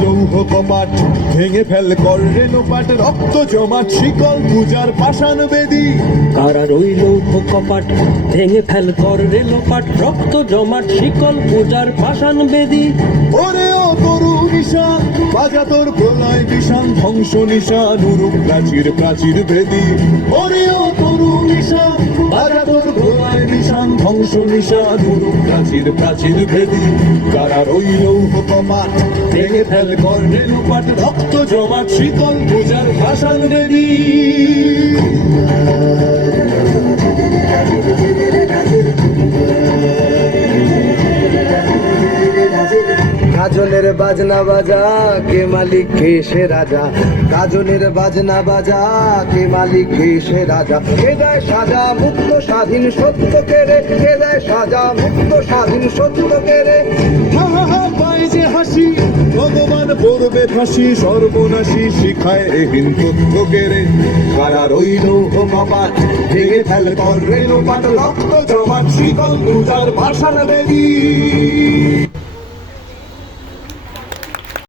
কপাট ভেঙে ফেল কর রেণুপাট রক্ত জমাট শিকল পূজার পাষাণ বেদী। কারা রইল কপাট ভেঙে ফেল কর রেলোপাট রক্ত জমাট শিকল পূজার পাষাণ বেদী। ওরে ও তরু নিশান বাজা তোর প্রলয় বিষান ধ্বংস নিশান উরুপ প্রাচীর প্রাচীর ভেদি ওরে ও তরু নিশান বাজা তোর প্রলয় নিশান ধ্বংস নিশান প্রাচীর প্রাচীর ভেদি কারা রইল কপাট ভেঙে ফেল রক্ত জমাট শীতল পূজার বেদী গাজনের বাজনা বাজা, কে মালিক, কে সে রাজা? গাজনের বাজনা বাজা, কে মালিক, কে সে রাজা? কে দেয় সাজা মুক্ত স্বাধীন সত্য কেড়ে কে দেয় সাজা মুক্ত স্বাধীন সত্য কেড়ে ভগবান পড়বে ফাঁসি, সর্বনাশী শিখায় এহীন হিন্দু কেড়ে কারা রইল কপাট ভেঙে ফেল কর রেণু পাট রক্ত জমান শীতল পূজার ভাষার